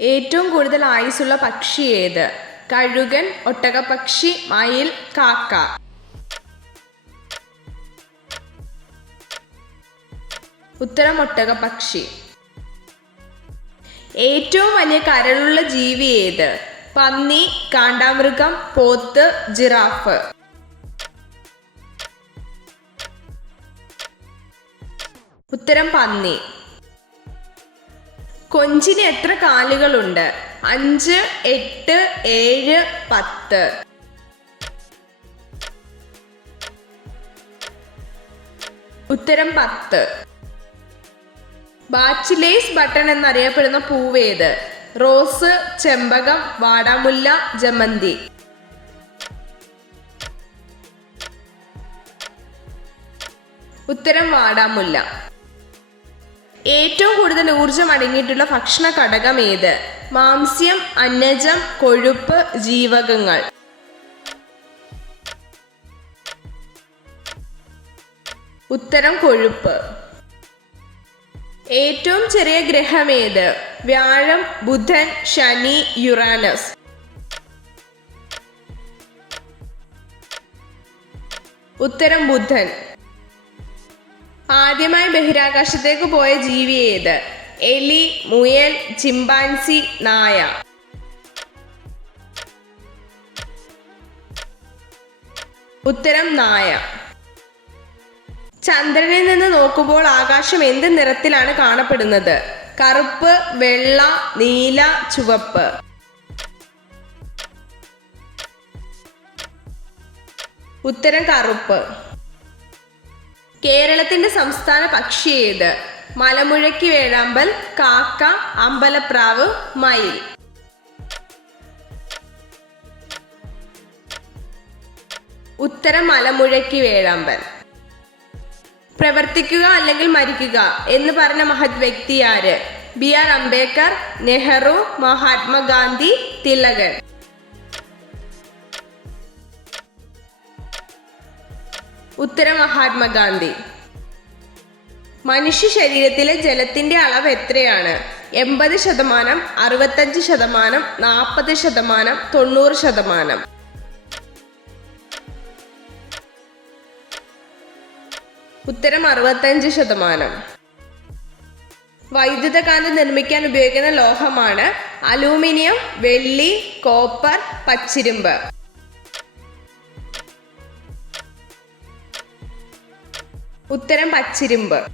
ഏറ്റവും കൂടുതൽ ആയുസ്സുള്ള പക്ഷി ഏത്? കഴുകൻ, ഒട്ടകപ്പക്ഷി, മയിൽ, കാക്ക. ഉത്തരം ഒട്ടകപ്പക്ഷി. ഏറ്റവും വലിയ കരളുള്ള ജീവി ഏത്? പന്നി, കാണ്ടാമൃഗം, പോത്ത്, ജിറാഫ്. ഉത്തരം പന്നി. കൊഞ്ചിന് എത്ര കാലുകളുണ്ട്? 5, 8, 7, 10. ഉത്തരം 10. ബാച്ചിലേസ് ബട്ടൺ എന്നറിയപ്പെടുന്ന പൂവേത്? റോസ്, ചെമ്പകം, വാടാമുല്ല, ജമന്തി. ഉത്തരം വാടാമുല്ല. ഏറ്റവും കൂടുതൽ ഊർജം അടങ്ങിയിട്ടുള്ള ഭക്ഷണ ഘടകം ഏത്? മാംസ്യം, അന്നജം, കൊഴുപ്പ്, ജീവകങ്ങൾ. ഉത്തരം കൊഴുപ്പ്. ഏറ്റവും ചെറിയ ഗ്രഹം ഏത്? വ്യാഴം, ബുധൻ, ശനി, യുറാനസ്. ഉത്തരം ബുധൻ. ആദ്യമായി ബഹിരാകാശത്തേക്ക് പോയ ജീവി ഏത്? എലി, മുയൽ, ചിമ്പാൻസി, നായ. ഉത്തരം നായ. ചന്ദ്രനിൽ നിന്ന് നോക്കുമ്പോൾ ആകാശം എന്ത് നിറത്തിലാണ് കാണപ്പെടുന്നത്? കറുപ്പ്, വെള്ള, നീല, ചുവപ്പ്. ഉത്തരം കറുപ്പ്. കേരളത്തിന്റെ സംസ്ഥാന പക്ഷി ഏത്? മലമുഴക്കി വേഴാമ്പൽ, കാക്ക, അമ്പലപ്രാവ്, മയിൽ. ഉത്തരം മലമുഴക്കി വേഴാമ്പൽ. പ്രവർത്തിക്കുക അല്ലെങ്കിൽ മരിക്കുക എന്ന് പറഞ്ഞ മഹത് വ്യക്തി ആര്? ബി.ആർ. അംബേദ്കർ, നെഹ്റു, മഹാത്മാഗാന്ധി, തിലകൻ. ഉത്തരം മഹാത്മാഗാന്ധി. മനുഷ്യ ശരീരത്തിലെ ജലത്തിന്റെ അളവ് എത്രയാണ്? 80%, 65%, 40%, 90%. ഉത്തരം 65%. വൈദ്യുതകാന്തി നിർമ്മിക്കാൻ ഉപയോഗിക്കുന്ന ലോഹമാണ് അലൂമിനിയം, വെള്ളി, കോപ്പർ, പച്ചിരുമ്പ്. ഉത്തരം പച്ചിരുമ്പ്.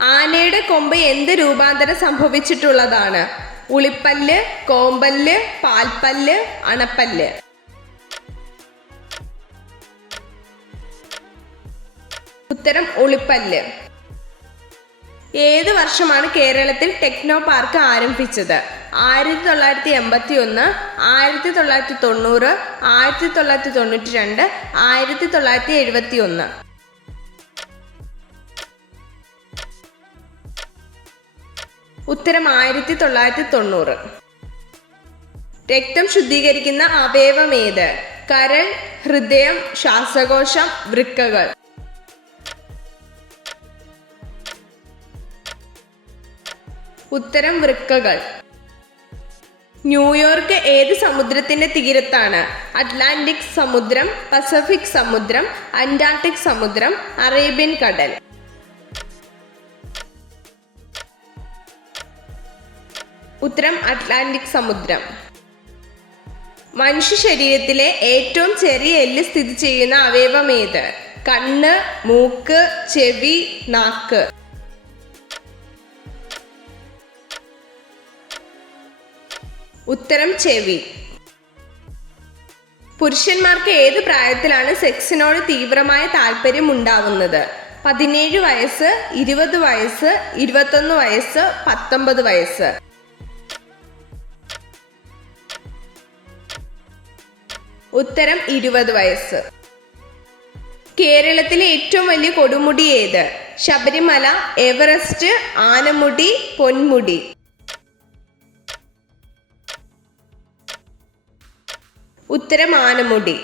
ആനയുടെ കൊമ്പ് എന്ത് രൂപാന്തരം സംഭവിച്ചിട്ടുള്ളതാണ്? ഉളിപ്പല്ല്, കോമ്പല്ല്, പാൽപ്പല്ല്, അണപ്പല്ല്. ഉത്തരം ഉളിപ്പല്ല്. ഏത് വർഷമാണ് കേരളത്തിൽ ടെക്നോ പാർക്ക് ആരംഭിച്ചത്? 1981, 1990, 1992, 1971. ഉത്തരം 1990. രക്തം ശുദ്ധീകരിക്കുന്ന അവയവം ഏത്? കരൾ, ഹൃദയം, ശ്വാസകോശം, വൃക്കകൾ. ഉത്തരം വൃക്കകൾ. ന്യൂയോർക്ക് ഏത് സമുദ്രത്തിന്റെ തീരത്താണ്? അറ്റ്ലാന്റിക് സമുദ്രം, പസഫിക് സമുദ്രം, അന്റാർട്ടിക് സമുദ്രം, അറേബ്യൻ കടൽ. ഉത്തരം അറ്റ്ലാന്റിക് സമുദ്രം. മനുഷ്യ ശരീരത്തിലെ ഏറ്റവും ചെറിയ എല്ല് സ്ഥിതി ചെയ്യുന്ന അവയവം ഏത്? കണ്ണ്, മൂക്ക്, ചെവി, നാക്ക്. ഉത്തരം ചെവി. പുരുഷന്മാർക്ക് ഏത് പ്രായത്തിലാണ് സെക്സിനോട് തീവ്രമായ താല്പര്യം ഉണ്ടാവുന്നത്? 17 വയസ്സ്, 20 വയസ്സ്, 21 വയസ്സ്, 19 വയസ്സ്. ഉത്തരം 20 വയസ്സ്. കേരളത്തിലെ ഏറ്റവും വലിയ കൊടുമുടി ഏത്? ശബരിമല, എവറസ്റ്റ്, ആനമുടി, പൊന്മുടി. ഉത്തരം ആനമുടി.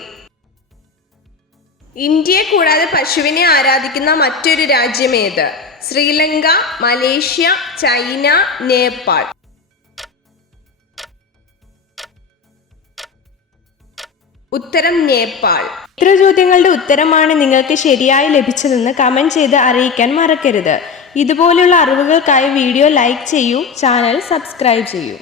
ഇന്ത്യയെ കൂടാതെ പശുവിനെ ആരാധിക്കുന്ന മറ്റൊരു രാജ്യം ഏത്? Sri Lanka, Malaysia, China, Nepal. ഉത്തരം നേപ്പാൾ. ഇത്ര ചോദ്യങ്ങളുടെ ഉത്തരമാണ് നിങ്ങൾക്ക് ശരിയായി ലഭിച്ചതെന്ന് കമൻറ്റ് ചെയ്ത് അറിയിക്കാൻ മറക്കരുത്. ഇതുപോലുള്ള അറിവുകൾക്കായി വീഡിയോ ലൈക്ക് ചെയ്യൂ, ചാനൽ സബ്സ്ക്രൈബ് ചെയ്യൂ.